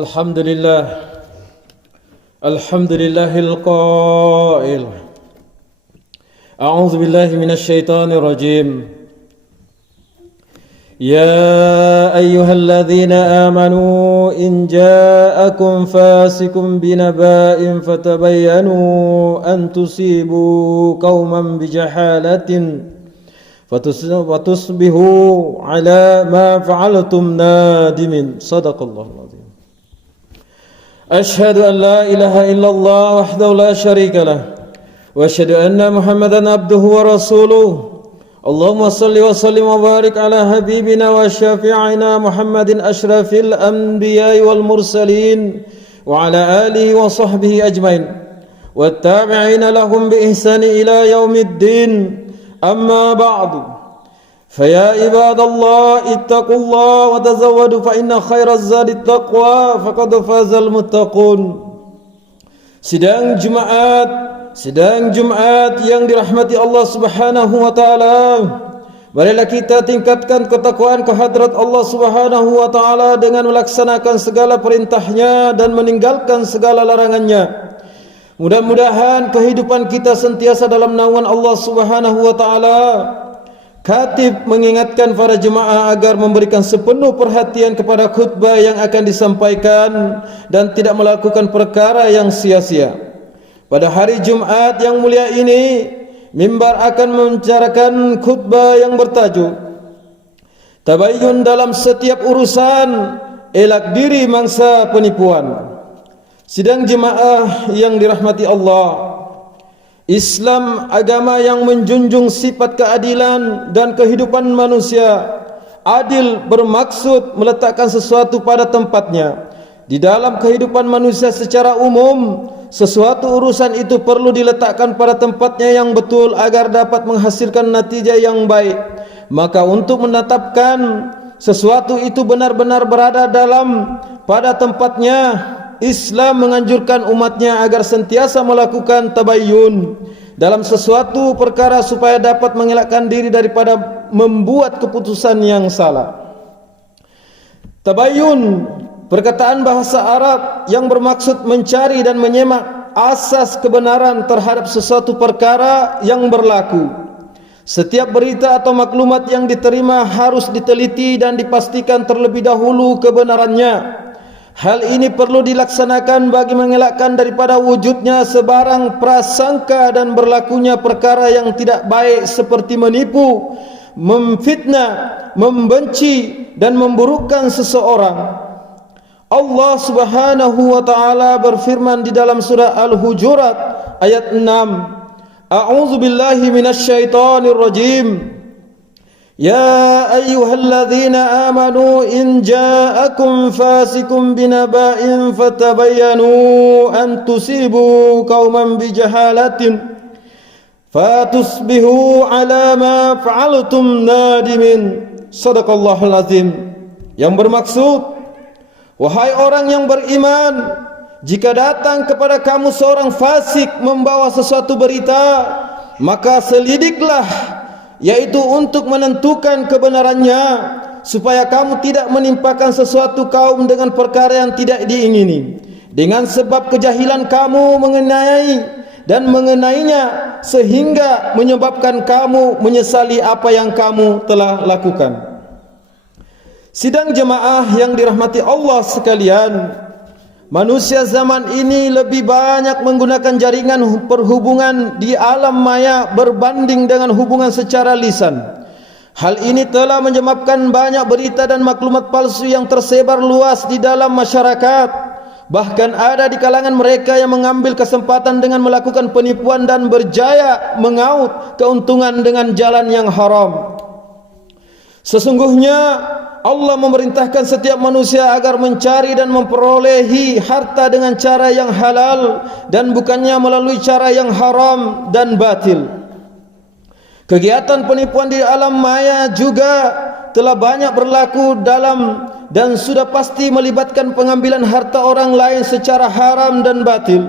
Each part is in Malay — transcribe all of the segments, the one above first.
الحمد لله الحمد لله القائل أعوذ بالله من الشيطان الرجيم يا أيها الذين آمنوا إن جاءكم فاسق بنبأ فتبينوا أن تصيبوا قوما بجهالة فتصبحوا على ما فعلتم نادمين صدق الله العظيم. أشهد أن لا إله إلا الله وحده لا شريك له وأشهد أن محمدا عبده ورسوله. اللهم صل وسلم وبارك على حبيبنا وشفيعنا محمد أشرف الأنبياء والمرسلين وعلى آله وصحبه أجمعين والتابعين لهم بإحسان إلى يوم الدين. أما بعد فيا عباد الله اتقوا الله وتزودوا فإن خير الزاد التقوى فقد فاز المتقون. Sidang Jumat yang dirahmati Allah Subhanahu wa taala. Marilah kita tingkatkan ketakwaan kehadrat Allah Subhanahu wa taala dengan melaksanakan segala perintahnya dan meninggalkan segala larangannya. Mudah-mudahan kehidupan kita sentiasa dalam naungan Allah Subhanahu wa taala. Khatib mengingatkan para jemaah agar memberikan sepenuh perhatian kepada khutbah yang akan disampaikan dan tidak melakukan perkara yang sia-sia. Pada hari Jumat yang mulia ini, mimbar akan membicarakan khutbah yang bertajuk Tabayyun dalam setiap urusan, elak diri mangsa penipuan. Sidang jemaah yang dirahmati Allah, Islam agama yang menjunjung sifat keadilan dan kehidupan manusia. Adil bermaksud meletakkan sesuatu pada tempatnya. Di dalam kehidupan manusia secara umum, sesuatu urusan itu perlu diletakkan pada tempatnya yang betul agar dapat menghasilkan natijah yang baik. Maka untuk menetapkan sesuatu itu benar-benar berada pada tempatnya, Islam menganjurkan umatnya agar sentiasa melakukan tabayyun dalam sesuatu perkara supaya dapat mengelakkan diri daripada membuat keputusan yang salah. Tabayyun, perkataan bahasa Arab yang bermaksud mencari dan menyemak asas kebenaran terhadap sesuatu perkara yang berlaku. Setiap berita atau maklumat yang diterima harus diteliti dan dipastikan terlebih dahulu kebenarannya. Hal ini perlu dilaksanakan bagi mengelakkan daripada wujudnya sebarang prasangka dan berlakunya perkara yang tidak baik seperti menipu, memfitnah, membenci dan memburukkan seseorang. Allah Subhanahu wa taala berfirman di dalam surah Al-Hujurat ayat 6. A'udzu billahi minasyaitonir rajim. Ya ayyuhalladzina amanu in ja'akum fasikum binaba'in fatabayyanu an tusibu qauman bijahalatin fatusbihu ala ma fa'altum nadimin. Shadaqallahul azim. Yang bermaksud, wahai orang yang beriman, jika datang kepada kamu seorang fasik membawa sesuatu berita, maka selidiklah, yaitu untuk menentukan kebenarannya, supaya kamu tidak menimpakan sesuatu kaum dengan perkara yang tidak diingini, dengan sebab kejahilan kamu mengenainya sehingga menyebabkan kamu menyesali apa yang kamu telah lakukan. Sidang jemaah yang dirahmati Allah sekalian, manusia zaman ini lebih banyak menggunakan jaringan perhubungan di alam maya berbanding dengan hubungan secara lisan. Hal ini telah menyebabkan banyak berita dan maklumat palsu yang tersebar luas di dalam masyarakat. Bahkan ada di kalangan mereka yang mengambil kesempatan dengan melakukan penipuan dan berjaya mengaut keuntungan dengan jalan yang haram. Sesungguhnya Allah memerintahkan setiap manusia agar mencari dan memperolehi harta dengan cara yang halal dan bukannya melalui cara yang haram dan batil. Kegiatan penipuan di alam maya juga telah banyak berlaku dalam dan sudah pasti melibatkan pengambilan harta orang lain secara haram dan batil.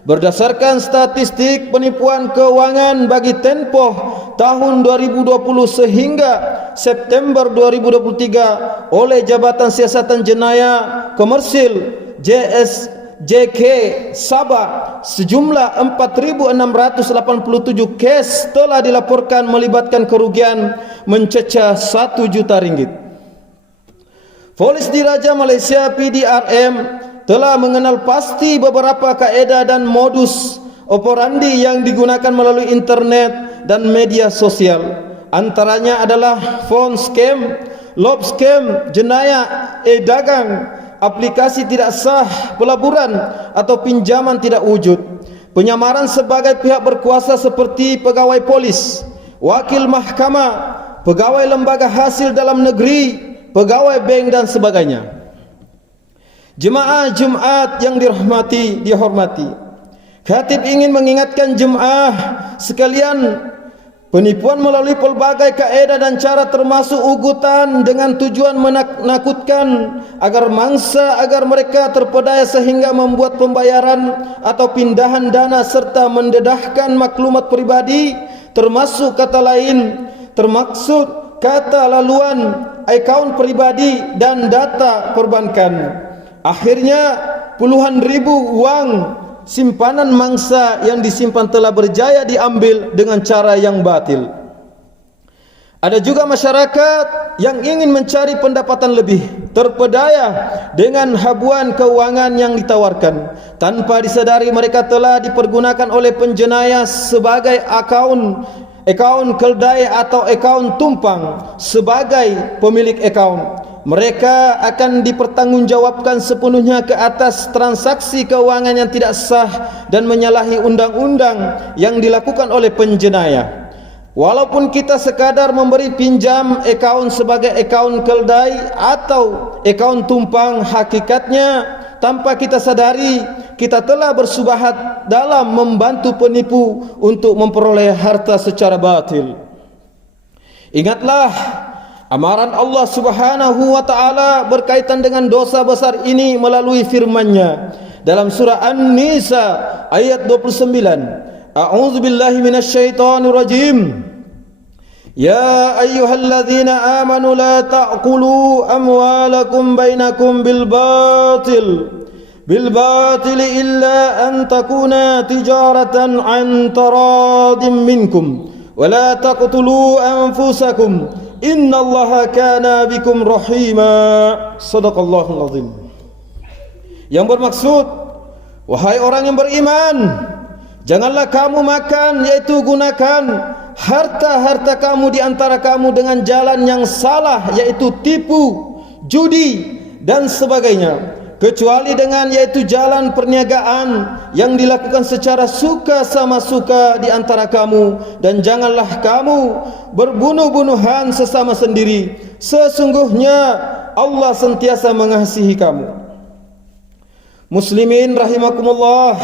Berdasarkan statistik penipuan keuangan bagi Tempoh tahun 2020 sehingga September 2023 oleh Jabatan Siasatan Jenayah Komersil JK Sabah sejumlah 4.687 kes telah dilaporkan melibatkan kerugian mencecah 1 juta ringgit. Polis Diraja Malaysia PDRM telah mengenal pasti beberapa kaedah dan modus operandi yang digunakan melalui internet dan media sosial. Antaranya adalah phone scam, lob scam, jenayah dagang, aplikasi tidak sah, pelaburan atau pinjaman tidak wujud, penyamaran sebagai pihak berkuasa seperti pegawai polis, wakil mahkamah, pegawai lembaga hasil dalam negeri, pegawai bank dan sebagainya. Jemaah Jumaat yang dihormati, khatib ingin mengingatkan jemaah sekalian, penipuan melalui pelbagai kaedah dan cara termasuk ugutan dengan tujuan menakutkan agar mereka terpedaya sehingga membuat pembayaran atau pindahan dana serta mendedahkan maklumat pribadi termasuk kata laluan, akaun pribadi dan data perbankan. Akhirnya puluhan ribu wang simpanan mangsa yang disimpan telah berjaya diambil dengan cara yang batil. Ada juga masyarakat yang ingin mencari pendapatan lebih, terpedaya dengan habuan keuangan yang ditawarkan. Tanpa disadari mereka telah dipergunakan oleh penjenayah sebagai akaun keldai atau akaun tumpang sebagai pemilik akaun. Mereka akan dipertanggungjawabkan sepenuhnya ke atas transaksi keuangan yang tidak sah dan menyalahi undang-undang yang dilakukan oleh penjenayah. Walaupun kita sekadar memberi pinjam akaun sebagai akaun keldai atau akaun tumpang, hakikatnya tanpa kita sadari kita telah bersubahat dalam membantu penipu untuk memperoleh harta secara batil. Ingatlah amaran Allah Subhanahu wa taala berkaitan dengan dosa besar ini melalui firman-Nya dalam surah An-Nisa ayat 29. A'udzubillahi minasyaitonir rajim. Ya ayyuhalladzina amanu la ta'kulu amwalakum bainakum bil batil illa an takuna tijaratan an taradin minkum wa la taqtulu anfusakum innallaha kana bikum rahima. Shadaqallahul azim. Yang bermaksud, wahai orang yang beriman, janganlah kamu makan, yaitu gunakan harta-harta kamu di antara kamu dengan jalan yang salah, yaitu tipu, judi dan sebagainya, kecuali dengan yaitu jalan perniagaan yang dilakukan secara suka sama suka di antara kamu, dan janganlah kamu berbunuh-bunuhan sesama sendiri, sesungguhnya Allah sentiasa mengasihi kamu. Muslimin rahimakumullah,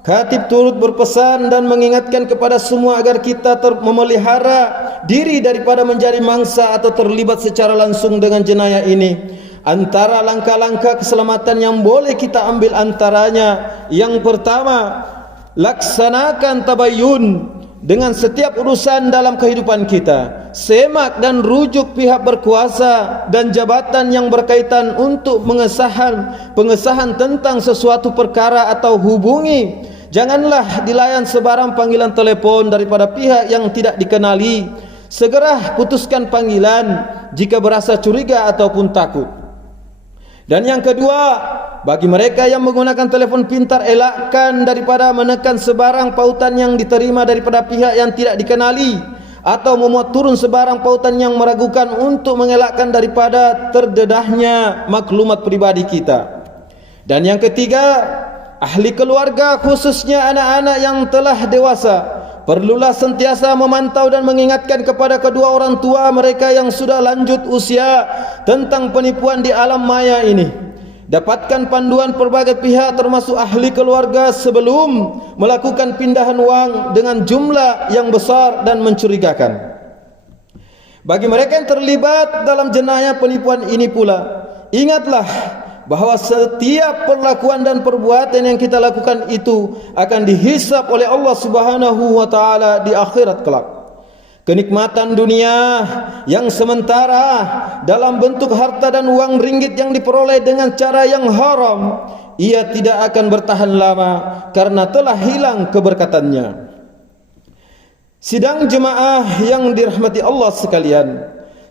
khatib turut berpesan dan mengingatkan kepada semua agar kita memelihara diri daripada menjadi mangsa atau terlibat secara langsung dengan jenayah ini. Antara langkah-langkah keselamatan yang boleh kita ambil antaranya, yang pertama, laksanakan tabayyun dengan setiap urusan dalam kehidupan kita. Semak dan rujuk pihak berkuasa dan jabatan yang berkaitan untuk pengesahan tentang sesuatu perkara atau hubungi. Janganlah dilayan sebarang panggilan telepon daripada pihak yang tidak dikenali. Segera putuskan panggilan jika berasa curiga ataupun takut. Dan yang kedua, bagi mereka yang menggunakan telefon pintar, elakkan daripada menekan sebarang pautan yang diterima daripada pihak yang tidak dikenali, atau memuat turun sebarang pautan yang meragukan untuk mengelakkan daripada terdedahnya maklumat pribadi kita. Dan yang ketiga, ahli keluarga khususnya anak-anak yang telah dewasa perlulah sentiasa memantau dan mengingatkan kepada kedua orang tua mereka yang sudah lanjut usia tentang penipuan di alam maya ini. Dapatkan panduan pelbagai pihak termasuk ahli keluarga sebelum melakukan pindahan wang dengan jumlah yang besar dan mencurigakan. Bagi mereka yang terlibat dalam jenayah penipuan ini pula, ingatlah bahawa setiap perlakuan dan perbuatan yang kita lakukan itu akan dihisap oleh Allah Subhanahu wa taala di akhirat kelak. Kenikmatan dunia yang sementara dalam bentuk harta dan uang ringgit yang diperoleh dengan cara yang haram ia tidak akan bertahan lama karena telah hilang keberkatannya. Sidang jemaah yang dirahmati Allah sekalian,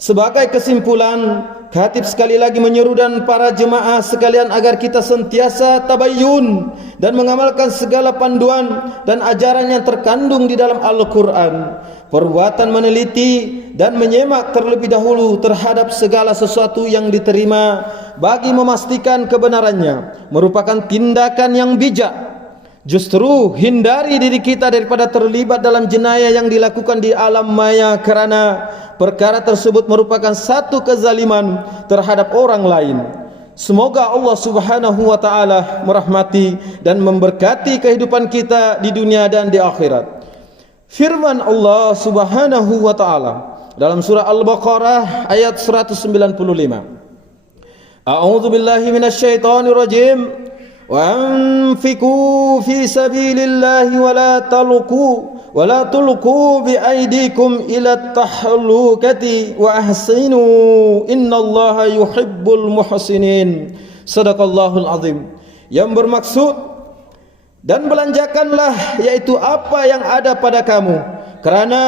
sebagai kesimpulan, khatib sekali lagi menyeru dan para jemaah sekalian agar kita sentiasa tabayyun dan mengamalkan segala panduan dan ajaran yang terkandung di dalam Al-Quran. Perbuatan meneliti dan menyemak terlebih dahulu terhadap segala sesuatu yang diterima bagi memastikan kebenarannya merupakan tindakan yang bijak. Justru hindari diri kita daripada terlibat dalam jenayah yang dilakukan di alam maya, kerana perkara tersebut merupakan satu kezaliman terhadap orang lain. Semoga Allah Subhanahu wa taala merahmati dan memberkati kehidupan kita di dunia dan di akhirat. Firman Allah Subhanahu wa taala dalam surah Al-Baqarah ayat 195. A'udzu billahi minasyaitonir rajim. وَأَنْفِقُوا فِي سَبِيلِ اللَّهِ وَلَا تُلْقُوا بِأَيْدِيكُمْ إِلَى التَّهْلُكَةِ وَأَحْسِنُوا إِنَّ اللَّهَ يُحِبُّ الْمُحْسِنِينَ. Sadaqallahul azim. Yang bermaksud, dan belanjakanlah yaitu apa yang ada pada kamu kerana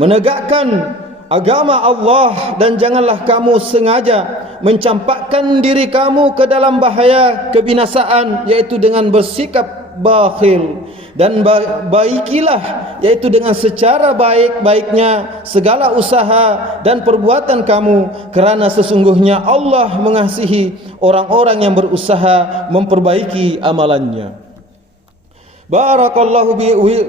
menegakkan agama Allah, dan janganlah kamu sengaja mencampakkan diri kamu ke dalam bahaya kebinasaan, yaitu dengan bersikap bakhil, dan baikilah yaitu dengan secara baik-baiknya segala usaha dan perbuatan kamu, kerana sesungguhnya Allah mengasihi orang-orang yang berusaha memperbaiki amalannya. Barakallahu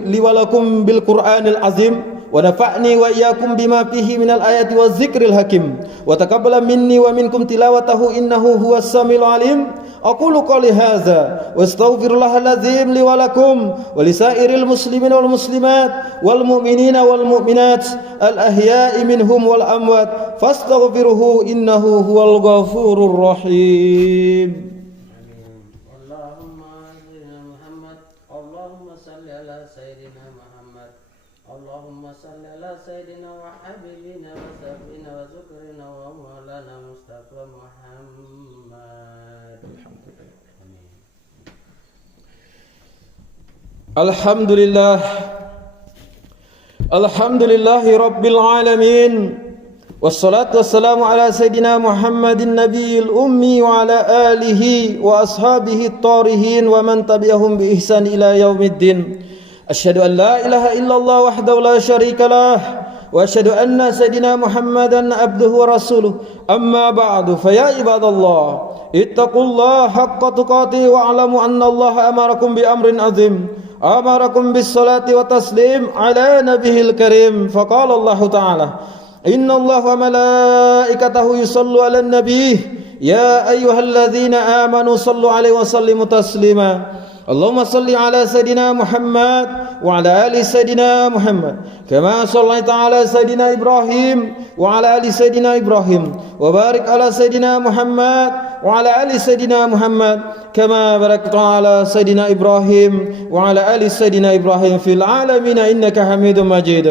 li wa lakum bil Qur'anil azim, wa nafa'ni wa iyyakum bima fihi minal ayati waz zikril hakim, wa taqabbala minni wa minkum tilawatahu innahu huwas samiul alim. Aqulu qouli hadza wa astaghfirullahal azim li wa lakum wa lisairil muslimina wal muslimat wal mu'minina wal mu'minat al ahya'i minhum wal amwat fastaghfiruhu innahu huwal ghafurur rahim. Allahumma salli ala sayyidina wa habibina wa sayyidina wa zukrina wa maulana Mustafa Muhammad. Alhamdulillah. Alhamdulillahi rabbil alamin. Wassalatu wassalamu ala sayyidina Muhammadin nabiyil ummi wa ala alihi wa ashabihi at-tarihin wa man tabi'ahum bi ihsan ila yaumiddin. Asyhadu an la ilaha illallah wahdahu la syarika lah wa asyhadu anna sayyidina Muhammadan abduhu wa rasuluh. Amma ba'du, fa ya ibadallah, ittaqullaha haqqa tuqatih wa alamu anna Allah amarakum bi amrin azim. Amarakum bis salati wa taslim ala nabiyil karim. Faqala Allah ta'ala, inna Allah wa malaikatahu yusallu ala nabiy ya ayyuhalladzina amanu sallu alaihi wa sallimu taslima. Allahumma salli ala sayyidina Muhammad wa ala ali sayyidina Muhammad kama sallaita ala sayyidina Ibrahim wa ala ali sayyidina Ibrahim wa barik ala sayyidina Muhammad wa ala ali sayyidina Muhammad kama barakta ala sayyidina Ibrahim wa ala ali sayyidina Ibrahim fil alamin innaka Hamidum Majid.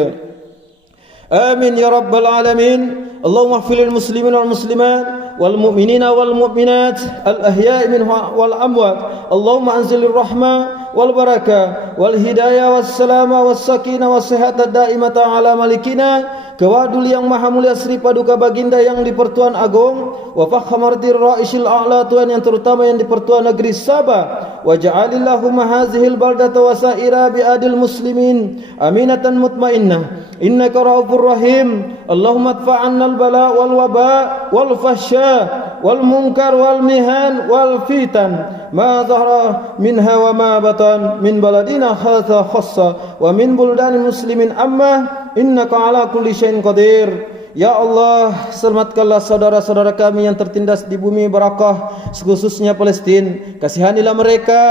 Amin ya rabbal alamin. Allahumma ighfir lil muslimin wal muslimat wal mu'minina wal mu'minat al ahya'i minhum wal amwat. Allahumma anzilir rahmah wal barakah wal hidayah was salama was sakinah was sihhatad daimata ala malikina Kewadul yang maha mulia Sri Paduka Baginda yang di-Pertuan Agung, wa fakhamartir ra'isil a'la, Tuhan yang terutama yang di-Pertuan Negeri Sabah, wa ja'alillahumma hazihil baldata wa sa'ira bi'adil muslimin aminatan mutmainnah innaka raufur rahim. Allahumma adfa'anna al-bala wal waba wal fahsya wal munkar wal mihan wal fitan ma zahra minha wa ma batan min baladina hadza khassa wa min buldanil muslimin amma innaka ala kulli syai'in qadir. Ya Allah, selamatkanlah saudara-saudara kami yang tertindas di bumi barakah, khususnya Palestin. Kasihanilah mereka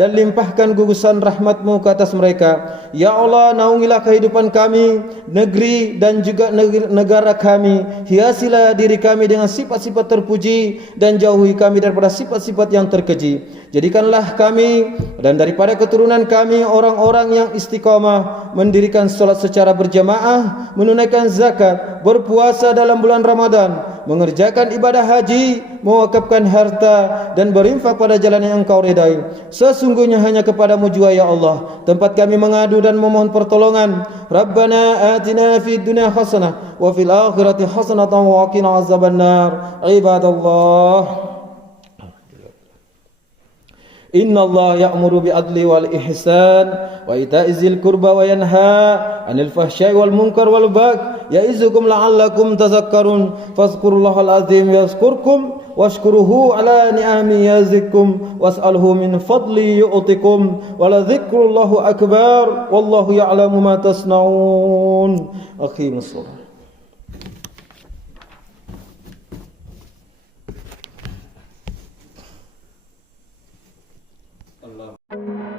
dan limpahkan gugusan rahmat-Mu ke atas mereka. Ya Allah, naungilah kehidupan kami, negeri dan juga negara kami. Hiasilah diri kami dengan sifat-sifat terpuji dan jauhi kami daripada sifat-sifat yang terkeji. Jadikanlah kami dan daripada keturunan kami orang-orang yang istiqamah, mendirikan solat secara berjamaah, menunaikan zakat, berpuasa dalam bulan Ramadan, mengerjakan ibadah haji, mewakafkan harta dan berinfak pada jalan yang Engkau ridai. Sesungguhnya hanya kepadamu jua ya Allah tempat kami mengadu dan memohon pertolongan. Rabbana atina fid dunya hasanah wa fil akhirati hasanatan wa qina azabannar. Ibadallah, Inna Allah ya'muru bi'adli wal ihsan wa ita'i zil qurba wa yanha 'anil fahsya'i wal munkar wal baghi ya'izukum la'allakum tadhakkarun fadhkurullahal azim yazkurkum washkuruhu 'ala ni'ami yazidkum was'alhu min fadli yu'tikum wa la dzikrullahi akbar wallahu ya'lamu ma tasna'un. Aqimus shalah. Allah.